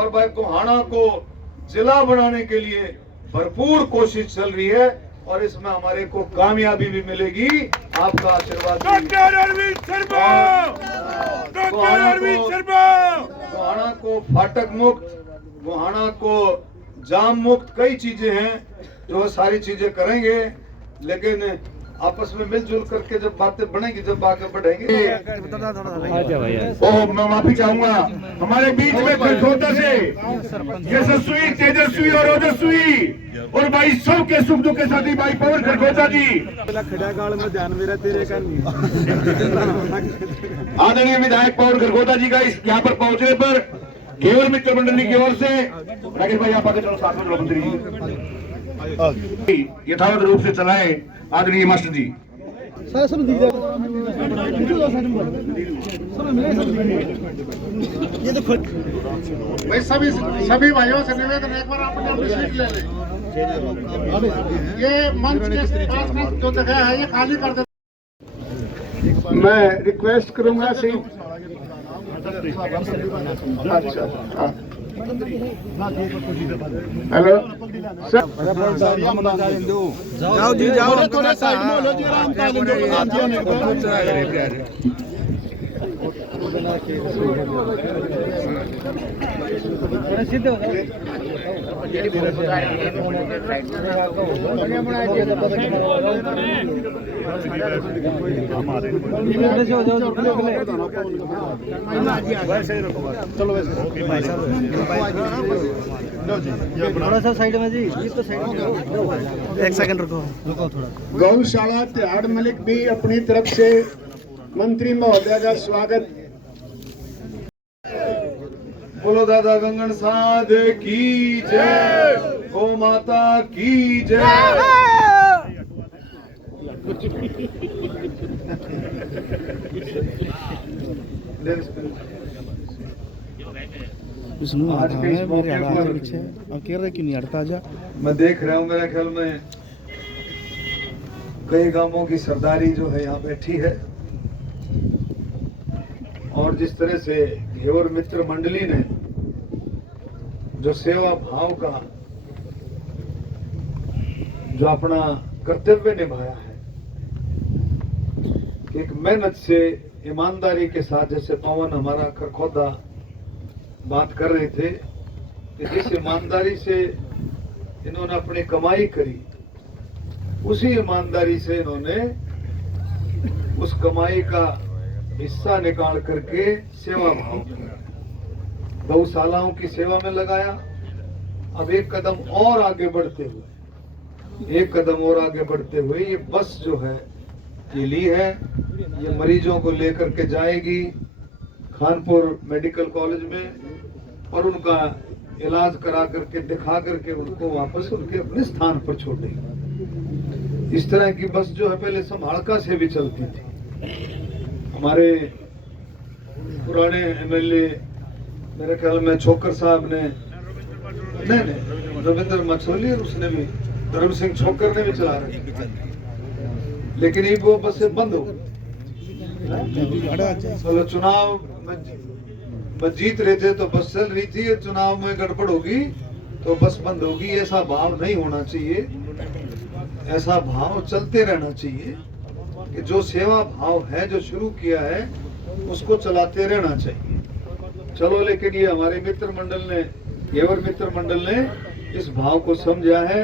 और भाई गोहाना को जिला बनाने के लिए भरपूर कोशिश चल रही है और इसमें हमारे को कामयाबी भी मिलेगी। आपका आशीर्वाद। Doctor Arvind Sharma, doctor Arvind Sharma. गोहाना को फाटक मुक्त, गोहाना को जाम मुक्त, कई चीजें हैं जो सारी चीजें करेंगे, लेकिन आपस में मिलजुल करके जब बातें बनेगी, जब आगे बढ़ेंगे। मैं माफी चाहूंगा हमारे बीच में खरखोदा से यशस्वी, तेजस्वी और ओजस्वी और भाई सबके सुख दुख के साथी भाई पवन खरखोदा जी। आदरणीय विधायक पवन खरखोदा जी का इस यहाँ पर पहुंचने पर केवल मित्र मंडली की ओर से राकेश भाई आप आगे चलो, साथ में मंत्री जी यथावत रूप से चलाएं। आदरणीय मास्टर जी ये तो भाई सभी भाइयों से निवेदन, एक बार अपने अपनी सीट ले लें। ये मंच के पास में जो जगह है ये खाली कर दे। मैं रिक्वेस्ट करूंगा सीट। अच्छा हाँ। हेलो सर, जाओ जी जाओ, थोड़ा साइड में हो जी, आराम थोड़ा सा साइड में जी, तो साइड में एक सेकंड रुको थोड़ा। गौशाला तिहाड़ मलिक भी अपनी तरफ से मंत्री महोदय का स्वागत। बोलो दादा गंगन साध की जय, गौ माता की जय। आज के इस मौके पर क्यों नहीं हटता जा। मैं देख रहा हूँ, मेरे ख्याल में कई गांवों की सरदारी जो है यहाँ बैठी है और जिस तरह से घेवर मित्र मंडली ने जो सेवा भाव का जो अपना कर्तव्य निभाया है, कि एक मेहनत से ईमानदारी के साथ, जैसे पवन हमारा खरखोदा बात कर रहे थे कि जिस ईमानदारी से इन्होंने अपनी कमाई करी, उसी ईमानदारी से इन्होंने उस कमाई का हिस्सा निकाल करके सेवा भाव किया, गौशालाओं की सेवा में लगाया। अब एक कदम और आगे बढ़ते हुए ये बस जो है ये ली है, ये मरीजों को लेकर के जाएगी खानपुर मेडिकल कॉलेज में और उनका इलाज करा करके दिखा करके उनको वापस उनके अपने स्थान पर छोड़ेगी। इस तरह की बस जो है पहले समाड़का से भी चलती थी। हमारे पुराने एमएलए मेरे ख्याल में छोकर साहब ने नहीं रविंद्र मछोली, और उसने भी धर्म सिंह छोकर ने भी चला रखी, लेकिन ये वो बसें बंद हो गई। चलो चुनाव में जीत रहे थे तो बस चल रही थी, चुनाव में गड़बड़ होगी तो बस बंद होगी। ऐसा भाव नहीं होना चाहिए, ऐसा भाव चलते रहना चाहिए कि जो सेवा भाव है जो शुरू किया है उसको चलाते रहना चाहिए। चलो, लेकिन ये हमारे मित्र मंडल ने, घेवर मित्र मंडल ने इस भाव को समझा है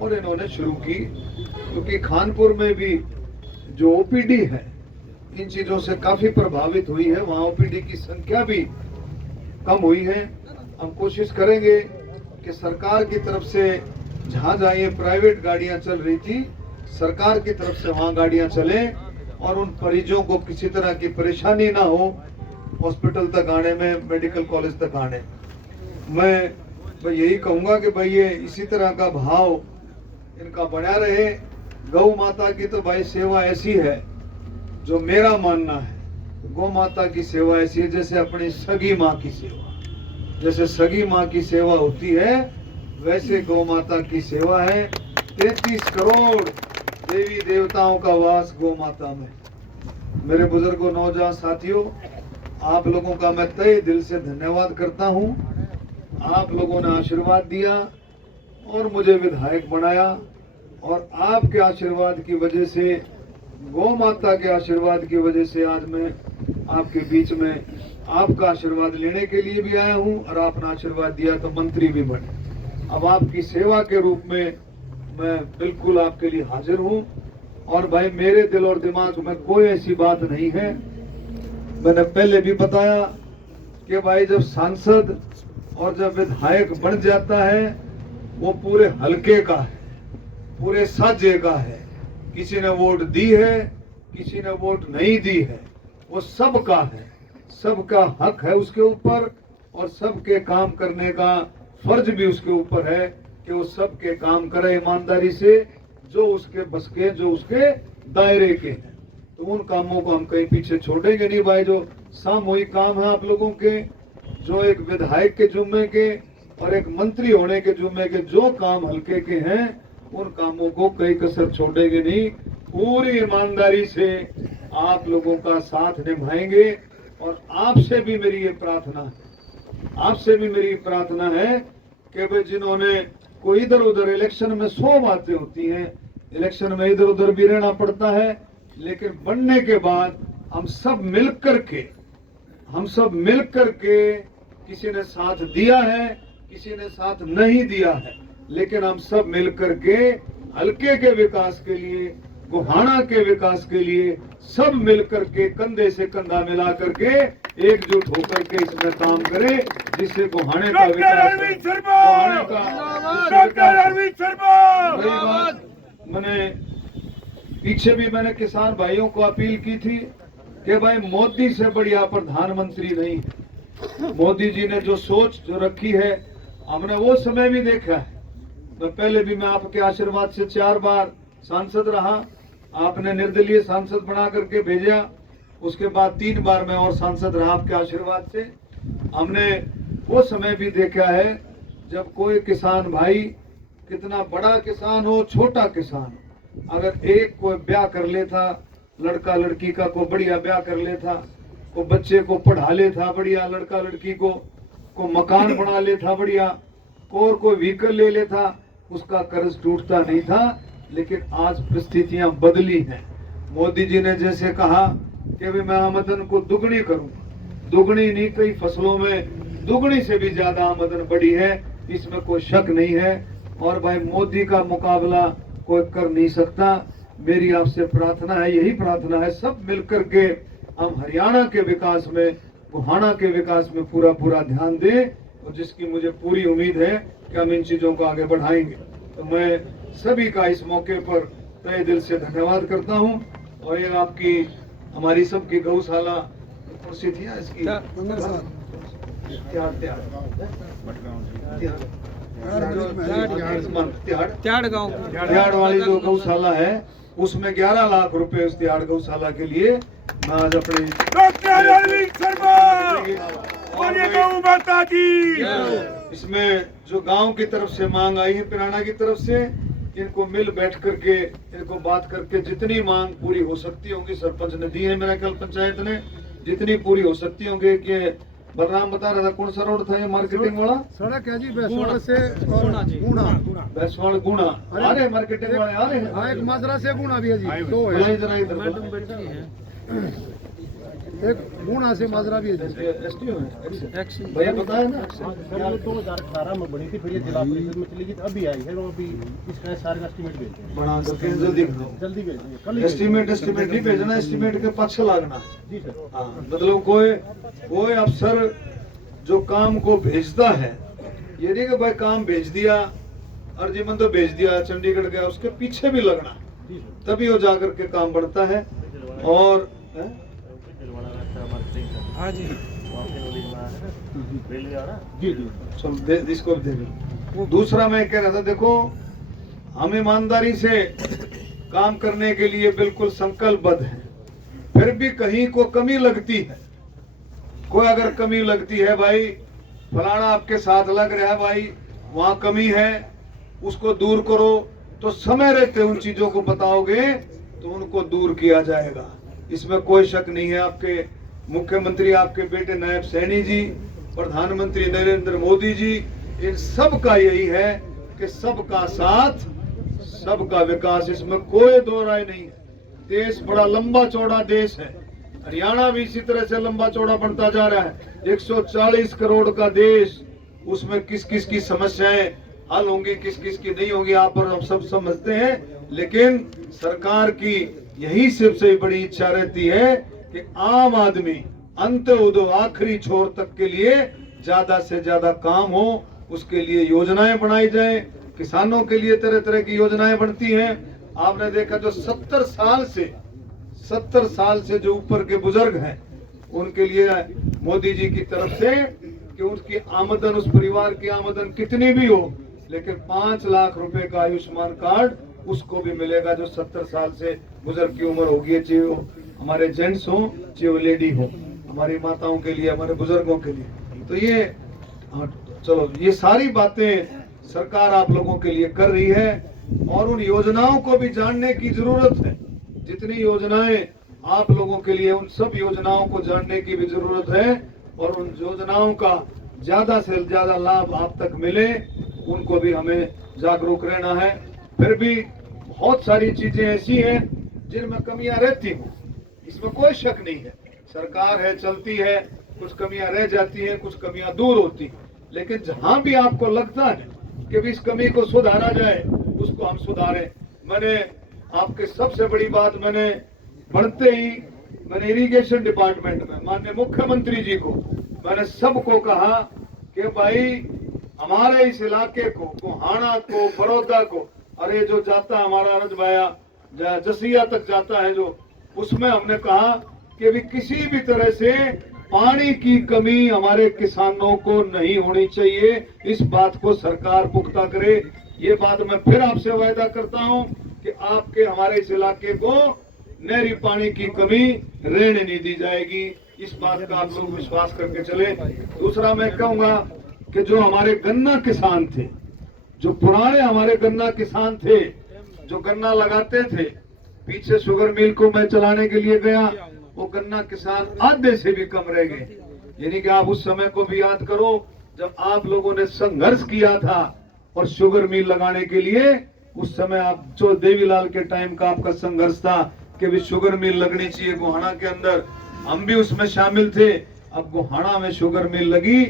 और इन्होंने शुरू की, क्योंकि खानपुर में भी जो ओपीडी है इन चीजों से काफी प्रभावित हुई है, वहाँ ओपीडी की संख्या भी कम हुई है। हम कोशिश करेंगे कि सरकार की तरफ से जहाँ जहाँ ये प्राइवेट गाड़ियाँ चल रही थी, सरकार की तरफ से वहाँ गाड़ियाँ चलें और उन मरीजों को किसी तरह की परेशानी ना हो हॉस्पिटल तक आने में, मेडिकल कॉलेज तक आने। मैं यही कहूँगा कि भाई ये इसी तरह का भाव इनका बना रहे। गौ माता की तो भाई सेवा ऐसी है जो मेरा मानना है, गौ माता की सेवा ऐसी है जैसे अपनी सगी माँ की सेवा, जैसे सगी माँ की सेवा होती है वैसे गौ माता की सेवा है। 33 करोड़ देवी देवताओं का वास गौ माता में। मेरे बुजुर्गों, नौजवान साथियों, आप लोगों का मैं तहे दिल से धन्यवाद करता हूँ। आप लोगों ने आशीर्वाद दिया और मुझे विधायक बनाया, और आपके आशीर्वाद की वजह से, गौ माता के आशीर्वाद की वजह से आज मैं आपके बीच में आपका आशीर्वाद लेने के लिए भी आया हूं, और आपने आशीर्वाद दिया तो मंत्री भी बने। अब आपकी सेवा के रूप में मैं बिल्कुल आपके लिए हाजिर हूं। और भाई मेरे दिल और दिमाग में कोई ऐसी बात नहीं है, मैंने पहले भी बताया कि भाई जब सांसद और जब विधायक बन जाता है वो पूरे हलके का है, पूरे साझे का है। किसी ने वोट दी है, किसी ने वोट नहीं दी है, वो सबका है, सबका हक है उसके ऊपर, और सबके काम करने का फर्ज भी उसके ऊपर है कि वो सबके काम करे ईमानदारी से, जो उसके बस के, जो उसके दायरे के हैं। तो उन कामों को हम कहीं पीछे छोड़ेंगे नहीं भाई। जो सामूहिक काम है आप लोगों के, जो एक विधायक के जुम्मे के और एक मंत्री होने के जुम्मे के जो काम हल्के के हैं, उन कामों को कई कसर छोड़ेंगे नहीं। पूरी ईमानदारी से आप लोगों का साथ निभाएंगे। और आपसे भी मेरी ये प्रार्थना है, आपसे भी मेरी प्रार्थना है कि भाई जिन्होंने कोई इधर उधर, इलेक्शन में 100 बातें होती हैं, इलेक्शन में इधर उधर भी रहना पड़ता है, लेकिन बनने के बाद हम सब मिलकर के किसी ने साथ दिया है, किसी ने साथ नहीं दिया है, लेकिन हम सब मिलकर के हलके के विकास के लिए, गोहाना के विकास के लिए सब मिलकर के कंधे से कंधा मिला करके एकजुट होकर के इसमें काम करें, जिससे गोहाने का विकास, मैंने पीछे भी मैंने किसान भाइयों को अपील की थी कि भाई मोदी से बढ़िया प्रधानमंत्री नहीं है। मोदी जी ने जो सोच जो रखी है, हमने वो समय भी देखा है। पहले भी मैं आपके आशीर्वाद से 4 बार सांसद रहा, आपने निर्दलीय सांसद बना करके भेजा, उसके बाद 3 बार मैं और सांसद रहा आपके आशीर्वाद से। हमने वो समय भी देखा है जब कोई किसान भाई, कितना बड़ा किसान हो, छोटा किसान, अगर एक कोई ब्याह कर लेता, लड़का लड़की का को बढ़िया ब्याह कर लेता, को बच्चे को पढ़ा लेता बढ़िया, लड़का लड़की को मकान बना लेता बढ़िया, और कोई व्हीकल ले लेता, उसका कर्ज टूटता नहीं था। लेकिन आज परिस्थितियां बदली हैं। मोदी जी ने जैसे कहा कि भाई मैं आमदन को दुगनी करूं, दुगनी नहीं, कई फसलों में दुगनी से भी ज्यादा आमदन बढ़ी है, इसमें कोई शक नहीं है। और भाई मोदी का मुकाबला कोई कर नहीं सकता। मेरी आपसे प्रार्थना है, यही प्रार्थना है, सब मिलकर के हम हरियाणा के विकास में, गोहाना के विकास में पूरा ध्यान दें, और जिसकी मुझे पूरी उम्मीद है कि हम इन चीजों को आगे बढ़ाएंगे। तो मैं सभी का इस मौके पर तहे दिल से धन्यवाद करता हूं। और ये आपकी, हमारी सबकी गौशाला प्रसिद्ध है इसकी त्याड़ वाली जो गौशाला है, उसमें 11 लाख रुपए उस त्याड़ गौशाला के लिए मैं आज अपने इसमें जो गांव की तरफ से मांग आई है, पिराना की तरफ से, इनको मिल बैठ करके, इनको बात करके जितनी मांग पूरी हो सकती होगी, सरपंच ने दी है मेरा ख्याल, पंचायत ने जितनी पूरी हो सकती होंगी। कि बलराम बता रहा था कौन सा रोड था ये मार्केटिंग वाला सड़क है जी, बैसवाड़ से गुना, बैसवाड़ गुना आ रहे मार्केटिंग वाले आ रहे हैं, एक माजरा से गुना भी है जी, 2 है, एक गुना से माजरा भी है जी। भैया बताया ना, 2018 में बनी थी, फिर ये जिला परिषद में चली गई, अभी आई है, वो अभी इसका सारे एस्टीमेट भेज दें, बना करके जल्दी भेज देंगे। एस्टीमेट नहीं भेजना, एस्टीमेट के पक्ष लागना जी सर। हाँ, मतलब कोई अफसर जो काम को भेजता है, ये नहीं कि भाई काम भेज दिया, अर्जीमंद तो भेज दिया, चंडीगढ़ गया, उसके पीछे भी लगना, तभी वो जाकर के काम बढ़ता है। और इसको भी देखो। दूसरा मैं कह रहा था, देखो हम ईमानदारी से काम करने के लिए बिल्कुल संकल्पबद्ध हैं, फिर भी कहीं को कमी लगती है, कोई अगर कमी लगती है, भाई फलाना आपके साथ लग रहा है, भाई वहां कमी है, उसको दूर करो, तो समय रहते उन चीजों को बताओगे तो उनको दूर किया जाएगा, इसमें कोई शक नहीं है। आपके मुख्यमंत्री, आपके बेटे नायब सैनी जी प्रधानमंत्री नरेंद्र मोदी जी, इन सब का यही है कि सबका साथ सबका विकास, इसमें कोई दो राय नहीं है। देश बड़ा लंबा चौड़ा देश है, हरियाणा भी इसी तरह से लंबा चौड़ा बनता जा रहा है। 140 करोड़ का देश, उसमें किस किस की समस्याएं हल होंगी, किस किस की नहीं होंगी, आप और हम सब समझते हैं। लेकिन सरकार की यही सबसे बड़ी इच्छा रहती है कि आम आदमी अंत उदो आखिरी छोर तक के लिए ज्यादा से ज्यादा काम हो, उसके लिए योजनाएं बनाई जाए। किसानों के लिए तरह तरह की योजनाएं बनती हैं। आपने देखा जो 70 साल से जो ऊपर के बुजुर्ग हैं, उनके लिए मोदी जी की तरफ से कि उनकी आमदन, उस परिवार की आमदन कितनी भी हो, लेकिन 5 लाख रुपए का आयुष्मान कार्ड उसको भी मिलेगा जो 70 साल से बुजुर्ग की उम्र होगी, चाहे वो हमारे जेंट्स हो चाहे वो लेडी हो, हमारी माताओं के लिए, हमारे बुजुर्गों के लिए। तो ये चलो, ये सारी बातें सरकार आप लोगों के लिए कर रही है और उन योजनाओं को भी जानने की जरूरत है। जितनी योजनाएं आप लोगों के लिए, उन सब योजनाओं को जानने की भी जरूरत है और उन योजनाओं का ज्यादा से ज्यादा लाभ आप तक मिले, उनको भी हमें जागरूक रहना है। फिर भी बहुत सारी चीजें ऐसी हैं जिनमें कमियां रहती हो, इसमें कोई शक नहीं है। सरकार है, चलती है, कुछ कमियां रह जाती हैं, कुछ कमियां दूर होती, लेकिन जहां भी आपको लगता है कि इस कमी को सुधारा जाए, उसको हम सुधारें। मैंने आपके सबसे बड़ी बात, मैंने बढ़ते ही मैंने इरिगेशन डिपार्टमेंट में माननीय मुख्यमंत्री जी को, मैंने सबको कहा कि भाई हमारे इस इलाके को, गोहाना को, बड़ौदा को, अरे जो जाता हमारा रजबाया जसिया तक जाता है जो, उसमें हमने कहा कि भी किसी भी तरह से पानी की कमी हमारे किसानों को नहीं होनी चाहिए। इस बात को सरकार पुख्ता करे। ये बात मैं फिर आपसे वायदा करता हूं कि आपके हमारे इस इलाके को नहरी पानी की कमी रहने नहीं दी जाएगी। इस बात का आप लोग विश्वास करके चले। दूसरा मैं कहूंगा कि जो हमारे गन्ना किसान थे, जो पुराने हमारे गन्ना किसान थे, जो गन्ना लगाते थे, पीछे शुगर मिल को मैं चलाने के लिए गया, वो गन्ना किसान आधे से भी कम रह गए। यानी कि आप उस समय को भी याद करो जब आप लोगों ने संघर्ष किया था और शुगर मिल लगाने के लिए। उस समय आप जो देवीलाल के टाइम का आपका संघर्ष था कि भी शुगर मिल लगनी चाहिए गोहाना के अंदर, हम भी उसमें शामिल थे। अब गोहाना में शुगर मिल लगी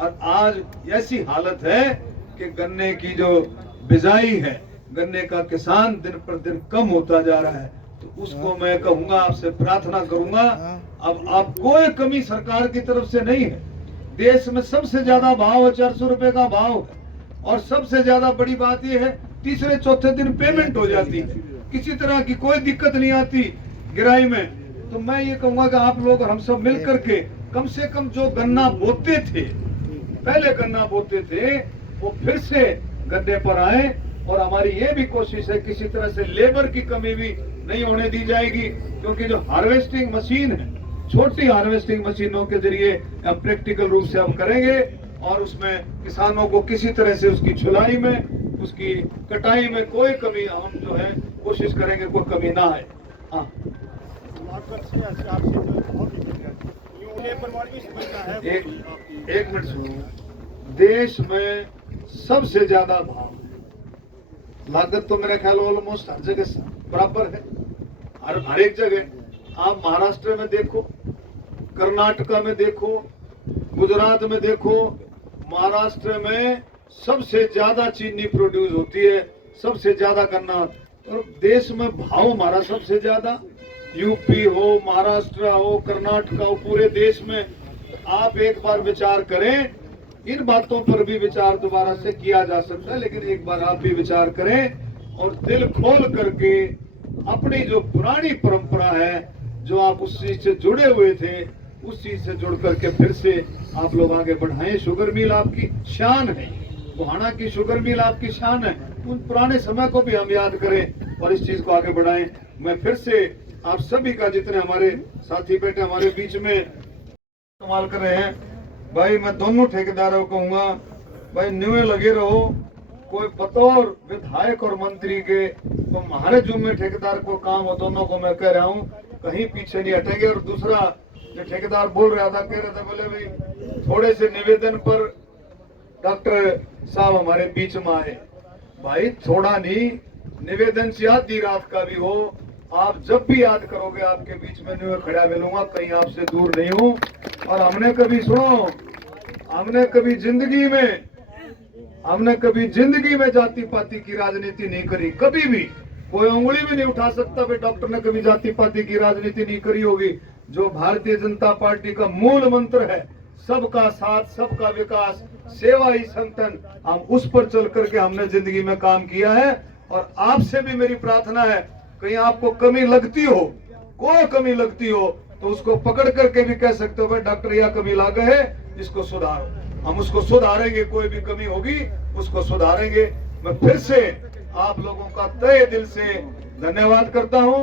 और आज ऐसी हालत है कि गन्ने की जो बिजाई है, गन्ने का किसान दिन पर दिन कम होता जा रहा है। तो उसको मैं कहूंगा, आपसे प्रार्थना करूंगा, अब आप कोई कमी सरकार की तरफ से नहीं है। देश में सबसे ज्यादा भाव है, 400 रुपए का भाव है, और सबसे ज्यादा बड़ी बात यह है तीसरे चौथे दिन पेमेंट हो जाती है, किसी तरह की कोई दिक्कत नहीं आती गिराई में। तो मैं ये कहूंगा कि आप लोग और हम सब मिल करके कम से कम जो गन्ना बोते थे, पहले गन्ना बोते थे, वो फिर से गन्ने पर आए। और हमारी ये भी कोशिश है किसी तरह से लेबर की कमी भी नहीं होने दी जाएगी, क्योंकि जो हार्वेस्टिंग मशीन है, छोटी हार्वेस्टिंग मशीनों के जरिए हम प्रैक्टिकल रूप से हम करेंगे और उसमें किसानों को किसी तरह से उसकी छुलाई में, उसकी कटाई में कोई कमी हम जो है कोशिश करेंगे कोई कमी ना आए। हाँ, एक मिनट सुनो। देश में सबसे ज्यादा भाव, लागत तो मेरा ख्याल ऑलमोस्ट हर जगह बराबर है, हर एक जगह। आप महाराष्ट्र में देखो, कर्नाटका में देखो, गुजरात में देखो, महाराष्ट्र में सबसे ज्यादा चीनी प्रोड्यूस होती है, सबसे ज्यादा गन्ना, और देश में भाव हमारा सबसे ज्यादा। यूपी हो, महाराष्ट्र हो, कर्नाटका हो, पूरे देश में। आप एक बार विचार करें, इन बातों पर भी विचार दोबारा से किया जा सकता है, लेकिन एक बार आप भी विचार करें और दिल खोल करके अपनी जो पुरानी परंपरा है, जो आप उस चीज से जुड़े हुए थे, उस चीज से जुड़ करके फिर से आप लोग आगे बढ़ाएं। शुगर मिल आपकी शान है, गोहाना की शुगर मिल आपकी शान है। उन पुराने समय को भी हम याद करें और इस चीज को आगे बढ़ाएं। मैं फिर से आप सभी का, जितने हमारे साथी बैठे हमारे बीच में इस्तेमाल कर रहे हैं, भाई मैं दोनों ठेकेदारों को कहूंगा, भाई न्यूए लगे रहो। कोई बतौर विधायक और मंत्री के तो हमारे जुम्मे ठेकेदार को काम हो, दोनों को मैं कह रहा हूँ, कहीं पीछे नहीं हटेंगे। और दूसरा, जो ठेकेदार बोल रहा था, कह रहे थे बोले भाई थोड़े से निवेदन पर डॉक्टर साहब हमारे बीच में आए। भाई थोड़ा नहीं, निवेदन से आधी रात का भी हो, आप जब भी याद करोगे आपके बीच में नहीं खड़ा मिलूंगा, कहीं आपसे दूर नहीं हूं। और हमने कभी सुनो, हमने कभी जिंदगी में जाति पाति की राजनीति नहीं करी, कभी भी कोई उंगली भी नहीं उठा सकता भाई डॉक्टर ने कभी जाति पाति की राजनीति नहीं करी होगी। जो भारतीय जनता पार्टी का मूल मंत्र है, सबका साथ सबका विकास सेवा ही संतन, हम उस पर चल करके हमने जिंदगी में काम किया है। और आपसे भी मेरी प्रार्थना है, कहीं आपको कमी लगती हो, कोई कमी लगती हो तो उसको पकड़ करके भी कह सकते हो भाई डॉक्टर यह कमी लागे है, इसको सुधारो। हम उसको सुधारेंगे, कोई भी कमी होगी उसको सुधारेंगे। मैं फिर से आप लोगों का तहे दिल से धन्यवाद करता हूं।